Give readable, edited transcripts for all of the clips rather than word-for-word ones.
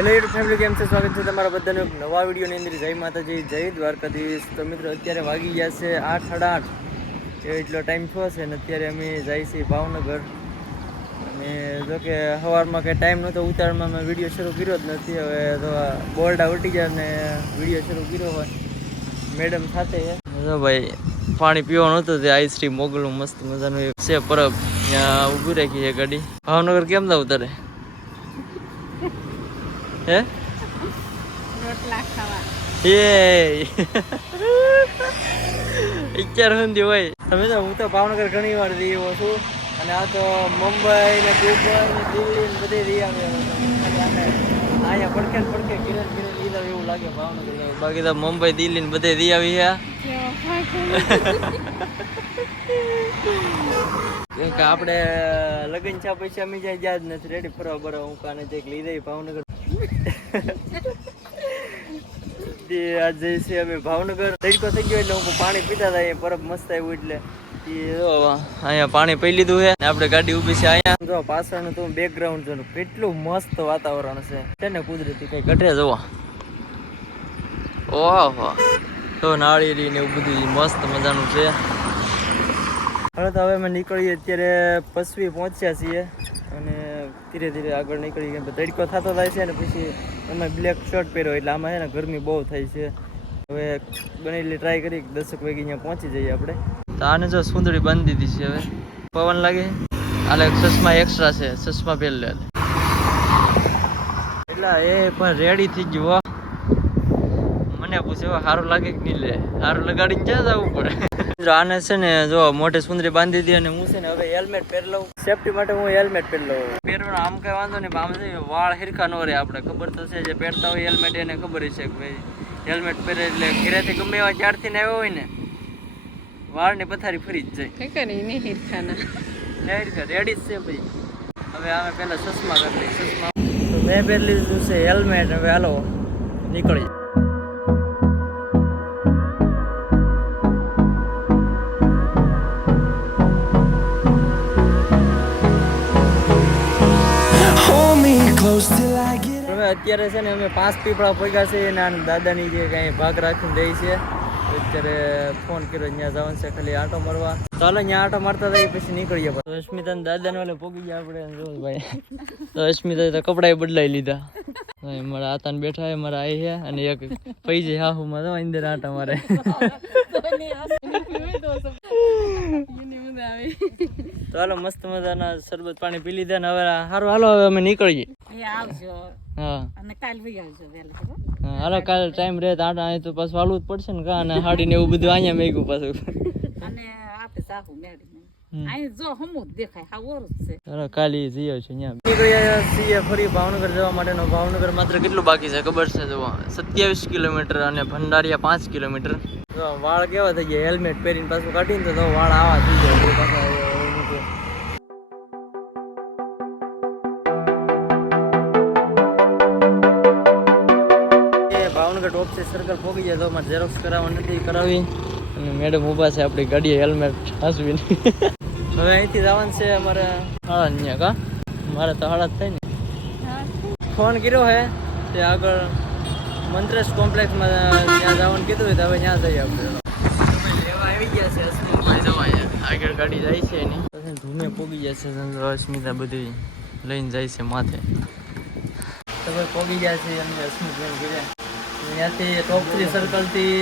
Hello YouTube family, કેમ છે? સ્વાગત છે તમારા બધાનું એક નવા વિડીયોની અંદર. જય માતાજી, જય દ્વારકાધીશ. તો મિત્રો, અત્યારે વાગી ગયા છે 8:30 એટલો ટાઈમ થયો છે અને અત્યારે અમે જઈએ છીએ ભાવનગર. અને જો કે સવારમાં કંઈ ટાઈમ નહોતો ઉતારમાં મેં વિડીયો શરૂ કર્યો જ નથી. હવે તો બોરડા ઉટી ગયા ને વિડીયો શરૂ કર્યો હોય મેડમ સાથે. જો ભાઈ પાણી પીવાનું હતું તે આઈસ્ક્રીમ મોગલું મસ્ત મજાનું એક છે પરબ, ત્યાં ઊભી રાખી છે ગાડી. ભાવનગર કેમ ના ઉતારે? હે રોટલા ખાવા એ ઈચ્છા સુધી હોય. તમે તો હું તો ભાવનગર ઘણી વાર રહ્યો છું અને આ તો મુંબઈ ને દુબઈ ને દિલ્હી ને બધે રહી આવ્યા. અહીંયા પડખે કિરણ લીધા એવું લાગે ભાવનગર. બાકી તો મુંબઈ દિલ્હી ને બધે રહી આવી છે. કેમ કે આપણે લગ્ન છે પછી અમે જાય જ નથી રેડી ફરવા બરવા. હું કાને જે લીધા ભાવનગર આજ જઈએ છીએ અમે ભાવનગર. તડકો થઈ ગયો એટલે હું પાણી પીતા હતા. પરબ મસ્ત આવ્યું એટલે અહીંયા પાણી પી લીધું છે. આપણે ગાડી ઊભી છે અહીંયા. જો પાછળનું તો બેકગ્રાઉન્ડ જો કેટલું મસ્ત વાતાવરણ છે ને કુદરતી, કઈ ઘટે જોવા. ઓહો, તો નાળિયેરી ને એવું બધું મસ્ત મજાનું છે. હવે તો અમે નીકળીએ. અત્યારે પસવી પહોંચ્યા છીએ અને ધીરે ધીરે આગળ નીકળી ગયા. તડકો થતો થાય છે ને પછી અમે બ્લેક શર્ટ પહેર્યો એટલે આમાં છે ને ગરમી બહુ થાય છે. હવે બનેલી ટ્રાય કરી 10 વાગે અહીંયા પહોંચી જઈએ આપણે. તો આને જો સુંદરી બાંધી દીધી છે. હવે પવન લાગે હાલે. ચશ્મા એક્સ્ટ્રા છે, ચશ્મા પહેરી લે એટલે એ પણ રેડી થઈ ગયો. મને પૂછે સારું લાગે કે નહીં લે, સારું લગાડીને ક્યાં જવું પડે. આને છે ને જો મોટે સુંદરી બાંધી દીધી અને હું છે ને હવે હેલ્મેટ પહેરી લઉં. સેફટી માટે હું હેલ્મેટ પહેરી લઉં. પહેરવાનો આમ કઈ વાંધો નહીં, આમ છે વાળ હિરખા ન રહે. આપણે ખબર તો છે, જે પહેરતા હોય હેલ્મેટ એને ખબર છે કે ભાઈ હેલ્મેટ પહેરે એટલે ઘરેથી ગમે એવા ચારથી ને આવ્યો હોય ને વાળની પથારી ફરી જ જાય. રેડી જ છે ભાઈ. હવે અમે પહેલા ચશ્મા કરી લઈએ. ચશ્મા તો મેં પહેરી લીધું છે હેલ્મેટ. હવે હાલો નીકળી. હવે અત્યારે છે ને અમે 5 પીપળા પગ્યા છે અને દાદાની જે કઈ ભાગ રાખીને રહી છે. અત્યારે ફોન કર્યો ત્યાં જવાનું છે ખાલી આંટો મારવા. ચાલો ત્યાં આંટો મારતા થઈ પછી નીકળીએ. તો અસ્મિતા ને દાદાને ઓલે પોગી ગયા આપણે. જો ભાઈ તો અસ્મિતા તો કપડા બદલાઈ લીધા. મારા આતાને બેઠા મારા આઈ છે અને એક પૈસે હાહુ માં તો અંદર આંટા મારે. તો હાલો મસ્ત મજાના શરબત પાણી પી લીધા ને હવે સારું હાલો હવે અમે નીકળીએ. હા હાલો કાલે ટાઈમ રહે તો આટા તો પાછું હાલવું જ પડશે ને. કા અને હાડી ને એવું બધું અહીંયા મેગ્યું પાછું. કાલે જઈએ છે નીકળ્યા છીએ ફરી ભાવનગર જવા માટેનો. ભાવનગર માત્ર કેટલું બાકી છે ખબર છે? જોવા 27 કિલોમીટર અને ભંડારીયા 5 કિલોમીટર. વાળ કેવા થઈ ગયા હેલ્મેટ પહેરીને પાછું કાઢીને તો વાળ આવા થઈ જાય. ભાવનગર ટોપસી સર્કલ પહોંચી જાય તો અમારે ઝેરોક્સ કરાવવા નથી કરાવી અને મેડમ ઊભા છે આપણી ગાડીએ હેલ્મેટ હાંસવીને. હવે અહીંથી જવાનું છે અમારે હાડા કા મારે તો હાડા જ થાય ને. ફોન કર્યો હે તે આગળ મંત્રેશ કોમ્પ્લેક્સમાં ત્યાં જવાનું કીધું હોય તો હવે ત્યાં જઈએ આપણે. લેવા આવી ગયા છે અસ્મિતભાઈ. જવા આગળ ગાડી જાય છે એની પછી ધૂમે પોગી જશે. અસ્મિતા બધી લઈને જાય છે માથે. તો ભાઈ પોગી ગયા છે એમને અસ્મિતભાઈ ગયા ત્યાંથી ટોપ 3 સર્કલથી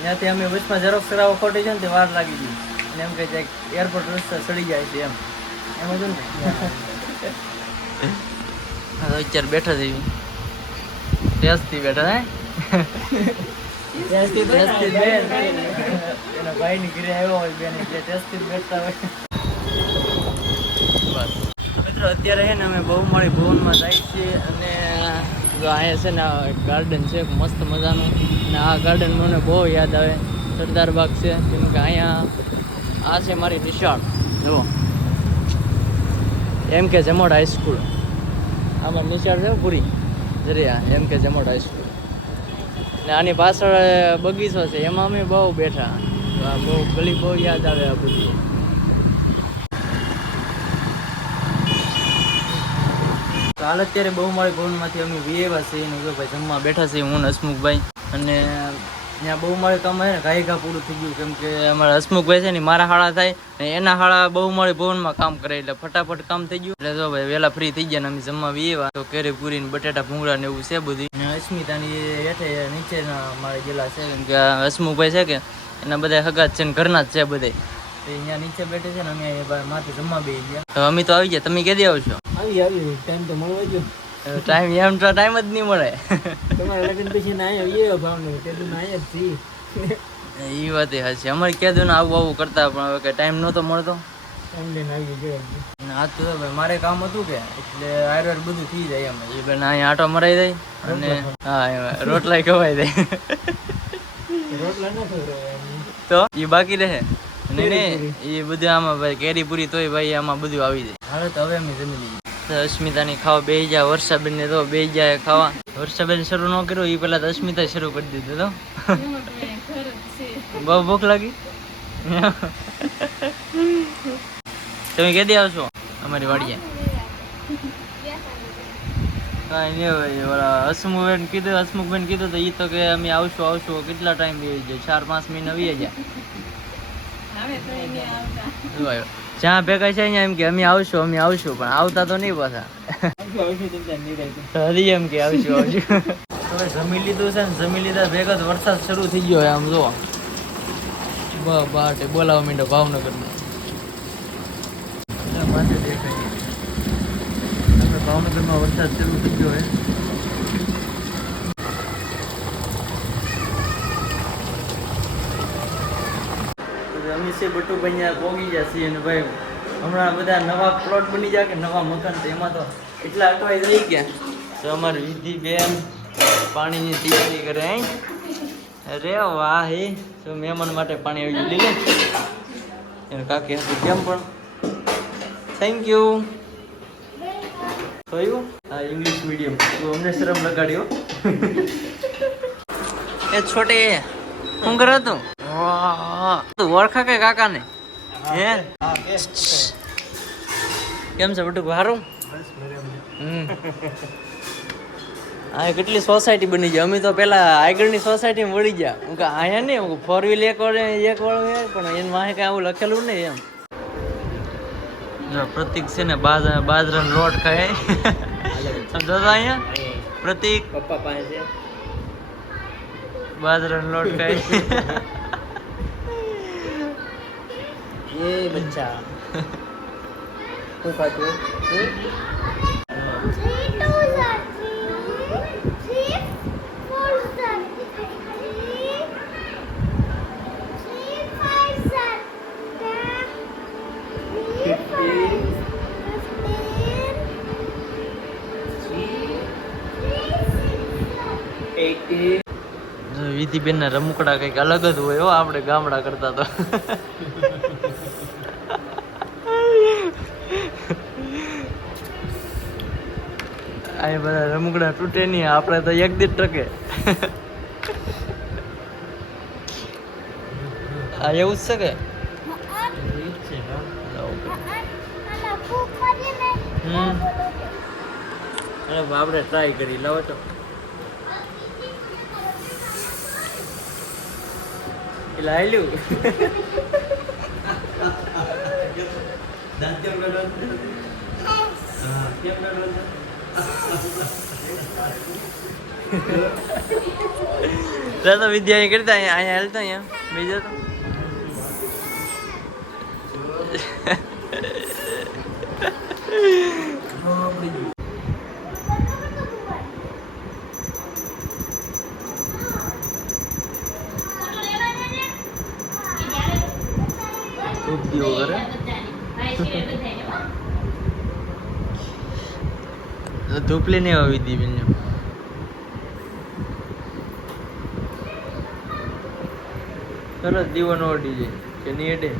ત્યાંથી અમે બસમાં ઝેરોક્સ કરાવવા ખોટી છે ને તે વાર લાગી ગઈ અને એમ કહે છે એરપોર્ટ રસ્તા ચડી જાય છે એમ હતું ને. હા તો અત્યારે બેઠા જઈએ ટેસ્ટથી બેઠા હે ટેસ્ટથી બેન એના ભાઈની ઘરે આવ્યો હોય બેન એટલે ટેસ્ટથી બેઠતા હોય. બસ મિત્રો અત્યારે છે ને અમે બહુમાળી ભવનમાં જઈએ છીએ અને અહીંયા છે ને ગાર્ડન છે મસ્ત મજાનું. અને આ ગાર્ડન મને બહુ યાદ આવે સરદાર બાગ છે કેમ કે અહીંયા આ છે મારી નિશાળ. જુઓ એમ કે જમોડ હાઈસ્કૂલ. આમાં નિશાળ છે પૂરી જરિયા એમ કે જમોડ હાઈસ્કૂલ. ને આની પાછળ બગીચો છે એમાં અમે બહુ બેઠા. બહુ ગલી બહુ યાદ આવે આ બધી. તો હાલ અત્યારે બહુમાળી ભવનમાંથી અમે વિયેવા છીએ અને જો ભાઈ જમવા બેઠા છીએ હું ને હસમુખભાઈ. અને ત્યાં બહુમાળી કામ આવે ને ઘાઈ ઘા પૂરું થઈ ગયું, કેમ કે અમારા હસમુખભાઈ છે ને મારા હાળા થાય ને એના હાળા બહુમાળી ભવનમાં કામ કરે એટલે ફટાફટ કામ થઈ ગયું. એટલે જો ભાઈ વહેલા ફ્રી થઈ ગયા ને અમે જમવા વિયેવા. તો કેરી પૂરી ને બટેટા ભૂંગળા ને એવું છે બધું. ને અસ્મિતાની હેઠે નીચેના મારે ગયેલા છે, કેમ કે હસમુખભાઈ છે કે એના બધા હગા છે ને ઘરના જ છે બધા. અહીંયા નીચે બેઠે છે ને અમે અહીંયા માથે જમવા બેસી ગયા. તો અમે તો આવી ગયા, તમે ક્યાંથી આવશો? આવી ટાઈમ તો મળવા જો. ટાઈમ એમ તો ટાઈમ જ નહીં મળે. તમારે લગ્ન પછી ના આવ્યો ભાવનગર કેદું ના આવ્યા જ એ વાત હશે. અમારે કેદું ને આવું કરતા પણ હવે ટાઈમ નહોતો મળતો. ટાઈમ લઈને આવી ગયો આજ તો ભાઈ મારે કામ હતું કે એટલે આયુર્વેદ બધું થઈ જાય એમ. એ બેન અહીંયા આટો મરાઈ જાય અને હા રોટલા ખવાઈ જાય. રોટલા ન તો એ બાકી રહે નહીં એ બધું આમાં ભાઈ કેરી પૂરી તોય ભાઈ આમાં બધું આવી જાય. હાલો તો હવે અમે જમી લઈએ. અસ્મિતાની ખાવા બેસી જાય, વર્ષાબેન ને તો બેસી જાય ખાવા. વર્ષાબેન શરૂ ન કર્યું એ પેલા તો અસ્મિતા શરૂ કરી દીધું. તો બહુ ભૂખ લાગી. તમે કેદી આવશો અમારી વાડીએ? કાંઈ નહીં ભાઈ ઓલા હસમુખબેન કીધું તો એ તો કે અમે આવશું કેટલા ટાઈમ બેસી જાય? 4-5 મહિના આવી જાય. જ્યાં ભેગા છે અહીંયા એમ કે અમે આવશું પણ આવતા તો નહીં પાછા. હરી એમ કે આવશું. હવે જમી લીધું છે ને જમી લીધા ભેગા તો વરસાદ શરૂ થઈ ગયો હોય. આમ જો બાટે બોલાવા માંડ્યો ભાવનગરમાં. ભાવનગરમાં વરસાદ શરૂ થઈ ગયો હોય. અમે છે બટુભાઈ અહીંયા પહોંચી ગયા છીએ અને ભાઈ હમણાં બધા નવા પ્લોટ બની જાય કે નવા મકાન તો એમાં તો એટલા અટવાઈ રહી ગયા. તો અમારી વિધિ બેન પાણીની તૈયારી કરે. અરે વાહ હે તો મહેમાન માટે પાણી આવી ગયું. લીધું એને કાકી હતું કેમ પણ થેન્ક યુ. કહ્યું હા ઇંગ્લિશ મીડિયમ તો અમને શરમ લગાડ્યો. એ છોટે શું કરે તું? તું ઓળખા કે કાકા ને? હે કેમ છે બટુક? સારું. હા કેટલી સોસાયટી બની જાય. અમે તો પેલા આગળની સોસાયટીમાં વળી ગયા. હું કે અહીંયા નહીં 4 વ્હીલ એક વાળું પણ એમાં વાંહે કઈ આવું લખેલું નહીં એમ. જો પ્રતિક છે ને બાજરાનો લોટ ખાય. સમજો તો અહીંયા પ્રતિક પપ્પા પાસે છે બાજરાનો લોટ ખાય. એ બચ્ચા શું ખાતું? વિધિબેન ના રમકડા કઈક અલગ જ હોય હો આપણે ગામડા કરતા તો. આ બધા રમકડા તૂટે નહીં, આપણે તો એક દી ટકે. આ એવું જ છે કે આપણે ટ્રાય કરી લાવો તો. એટલે આલ્યું તો વિદ્યા કરતા અહીંયા હાલતો અહીંયા બીજો તો ધૂપલી નહીં આવી દી બેન. તરત દીવો નો અડી જાય કે નહીં અડે?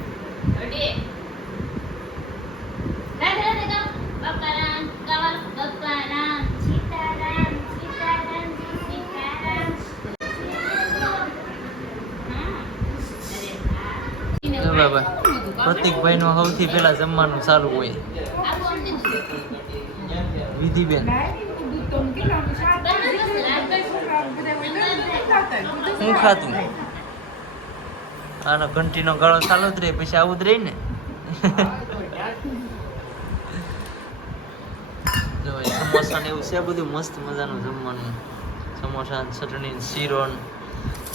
પ્રતિકભાઈ નું સૌથી પેલા જમવાનું ચાલુ હોય. વિધિબેન હું ખાતું આનો ઘંટીનો ગાળો ચાલુ જ રહે પછી આવું જ રહી ને જો સમોસા ને એવું છે બધું મસ્ત મજાનું જમવાનું સમોસા ચટણી શીરો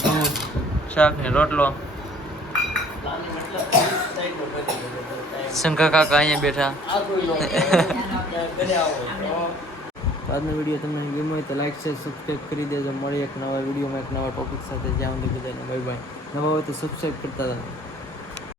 દૂધ શાક ને રોટલો શંકા કાકા અહીંયા બેઠા આજનો વિડીયો તમને ગમ્યો હોય તો લાઈક શેર સબસ્ક્રાઈબ કરી દેજો. મળી એક નવા વિડીયોમાં એક નવા ટોપિક સાથે જ્યાં સુધી બધાને બાય બાય. નવા હોય તો સબસ્ક્રાઈબ કરતા હતા.